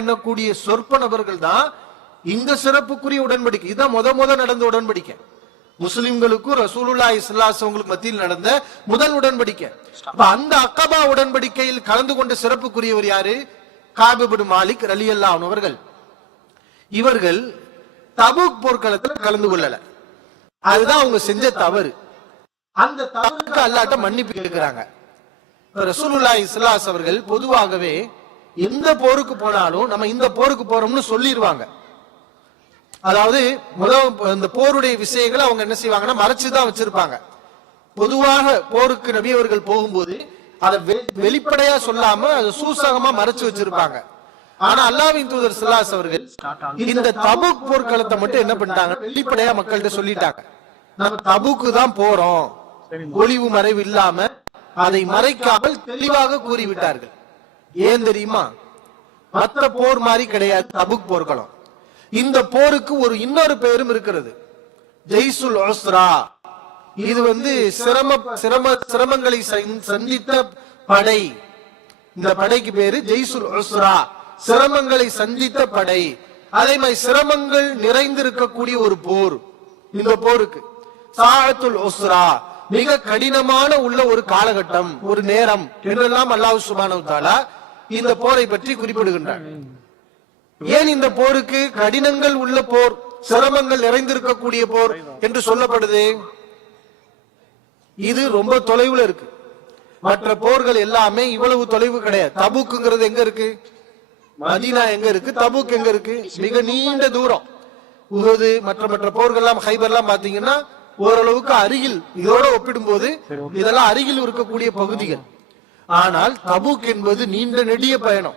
எண்ணக்கூடிய சொற்ப நபர்கள் தான் இந்த சிறப்புக்குரிய உடன்படிக்கை. இதுதான் முத முத நடந்த உடன்படிக்கை. முஸ்லிம்களுக்கும் ரசூலுல்லா இஸ்லாசவங்களுக்கு மத்தியில் நடந்த முதல் உடன்படிக்கை. அப்ப அந்த அக்கபா உடன்படிக்கையில் கலந்து கொண்ட சிறப்புக்குரியவர் யாரு? காபிபுடு மாலிக் ரலி அல்லா அவர்கள். இவர்கள் தபுக் போர்க்களத்துல கலந்து கொள்ளல. அதுதான் அவங்க செஞ்ச தவறு. அந்த தவறுக்கு அல்லாட்ட மன்னிப்பு கேட்கிறாங்க. ரசூலுல்லா இஸ்லாஸ் அவர்கள் பொதுவாகவே எந்த போருக்கு போனாலும் நம்ம இந்த போருக்கு போறோம்னு சொல்லிடுவாங்க அதாவது முதல் இந்த போருடைய விஷயங்களை அவங்க என்ன செய்வாங்கன்னா மறைச்சுதான் வச்சிருப்பாங்க. பொதுவாக போருக்கு நபி அவர்கள் போகும்போது அதை வெளிப்படையா சொல்லாம அதை சூசகமா மறைச்சு வச்சிருப்பாங்க. ஆனா அல்லாவின் தூதர் சிலாஸ் அவர்கள் இந்த தபுக் போர்க்களத்தை மட்டும் என்ன பண்ணிட்டாங்க வெளிப்படையா மக்கள்கிட்ட சொல்லிட்டாங்க. நம்ம தபுக்கு தான் போறோம். ஒளிவு மறைவு இல்லாம அதை மறைக்காமல் தெளிவாக கூறிவிட்டார்கள். ஏன் தெரியுமா? மத்த போர் மாதிரி கிடையாது. தபுக் போர்க்களம் இந்த போருக்கு ஒரு இன்னொரு பெயரும் இருக்கிறது. ஜெய்சுல் ஒஸ்ரா இது வந்து சிரம சிரம சிரமங்களை சந்தித்த படை. இந்த படைக்கு பேரு ஜெய்சுல் ஒஸ்ரா சிரமங்களை சந்தித்த படை. அதே மாதிரி சிரமங்கள் நிறைந்திருக்கக்கூடிய ஒரு போர். இந்த போருக்கு. சாஹத்துல் ஒஸ்ரா மிக கடினமான உள்ள ஒரு காலகட்டம் ஒரு நேரம். என்றெல்லாம் அல்லாஹ் சுபானு தாலா இந்த போரை பற்றி குறிப்பிடுகின்றார். ஏன் இந்த போருக்கு கடினங்கள் உள்ள போர் சிரமங்கள் நிறைந்திருக்கக்கூடிய போர் என்று சொல்லப்படுது? இது ரொம்ப தொலைவுல இருக்கு. மற்ற போர்கள் எல்லாமே இவ்வளவு தொலைவு கிடையாது. தபுக்குங்கிறது எங்க இருக்கு? மதீனா எங்க இருக்கு? தபுக் எங்க இருக்கு? மிக நீண்ட தூரம். உகது மற்ற மற்ற போர்கள் எல்லாம் ஹைபர் எல்லாம் பாத்தீங்கன்னா ஓரளவுக்கு அருகில் இதோட ஒப்பிடும்போது இதெல்லாம் அருகில் இருக்கக்கூடிய பகுதிகள். ஆனால் தபுக் என்பது நீண்ட நெடிய பயணம்.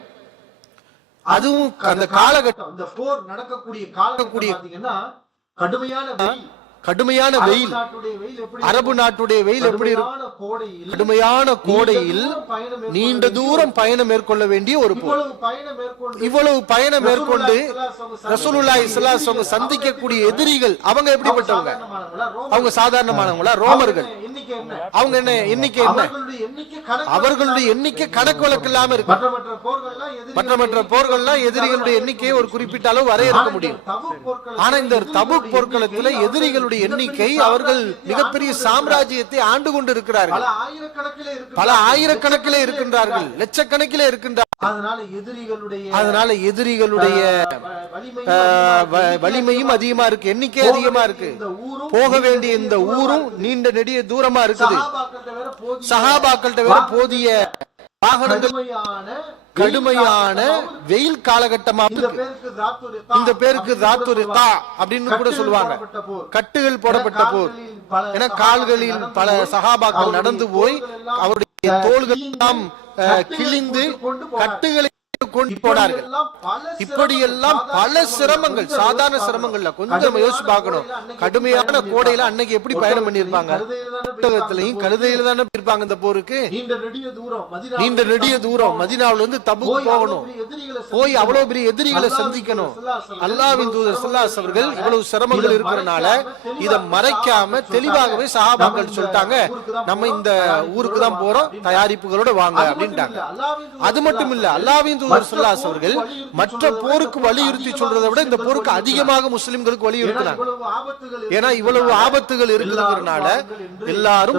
அதுவும் அந்த காலகட்டம் அந்த போர் நடக்கக்கூடிய காலக்கூடிய கடுமையான வெயில். கடுமையான வெயில். அரபு நாட்டுடைய வெயில் எப்படி இருக்கும்? கடுமையான கோடையில் நீண்ட தூரம் பயணம் மேற்கொள்ள வேண்டிய ஒரு இவ்வளவு பயணம் மேற்கொண்டு ஸல்லல்லாஹு அலைஹி வஸல்லம் சந்திக்கக்கூடிய எதிரிகள். அவங்க எப்படிப்பட்டவங்க? அவங்க சாதாரணமானவங்களா? ரோமர்கள். அவங்க என்ன எண்ணிக்கை என்ன? அவர்களுடைய எண்ணிக்கை கணக்கு வழக்கு இல்லாம இருக்கு. மற்ற மற்ற போர்கள்லாம் எதிரிகளுடைய எண்ணிக்கையை ஒரு குறிப்பிட்ட அளவு வரையறுக்க முடியும். ஆனா இந்த தபுக் போர்க்களத்துல எதிரிகளுடைய எண்ணிக்கை அவர்கள் மிகப்பெரிய சாம்ராஜ்யத்தை ஆண்டு கொண்டு இருக்கிறார்கள் பல ஆயிரக்கணக்கிலே இருக்கு பல ஆயிரக்கணக்கிலே இருக்கின்றார்கள். லட்சக்கணக்கிலே இருக்கின்றார்கள். அதனால எதிரிகளுடைய வலிமையும் அதிகமா இருக்கு. எண்ணிக்கை அதிகமா இருக்கு. போக வேண்டிய இந்த ஊரும் நீண்ட நெடிய தூரமா இருக்குது. சகாபாக்கள்கிட்ட வேற போதிய கடுமையான வெயில் காலகட்டமா இந்த பேருக்கு தாத்துரு இந்த பேருக்கு தாத்துரிகா அப்படின்னு கூட சொல்லுவாங்க. கட்டுகள் போடப்பட்ட போர். ஏன்னா கால்களில் பல சகாபாக்கள் நடந்து போய் அவருடைய தோள்கள் கிழிந்து கட்டுகளை போனார்கள் பல இப்படியெல்லாம் பல சிரமங்கள். சாதாரண சிரமங்கள்ல கொஞ்சம் யோசிச்சு பார்க்கணும். கடுமையான கோடையில அன்னைக்கு எப்படி பயணம் பண்ணிருப்பாங்க புத்தகத்திலையும் கழுதையில தானே இருப்பாங்க இந்த போருக்கு? நீண்ட நெடிய தூரம் மதினா நீண்ட நெடிய தூரம் மதினாவுல இருந்து தபுக்கு போகணும். எதிரிகளை போய் அவ்வளவு பெரிய எதிரிகளை சந்திக்கணும். அல்லாவின் தூதர் அவர்கள் இவ்வளவு சிரமங்கள் இருக்கிறனால இத மறைக்காம தெளிவாகவே சஹாபாக்கள் சொல்லிட்டாங்க. நம்ம இந்த ஊருக்கு தான் போறோம் தயாரிப்புகளோட வாங்க அப்படின்ட்டாங்க. அது மட்டும் இல்ல அல்லாவின் தூதர் அவர்கள் மற்ற போருக்கு வலியுறுத்தி சொல்றதை விட இந்த போருக்கு அதிகமாக முஸ்லிம்களுக்கு வலியுறுத்தினாங்க. ஏன்னா இவ்வளவு ஆபத்துகள் இருக்கிறதுனால எல்லாரும்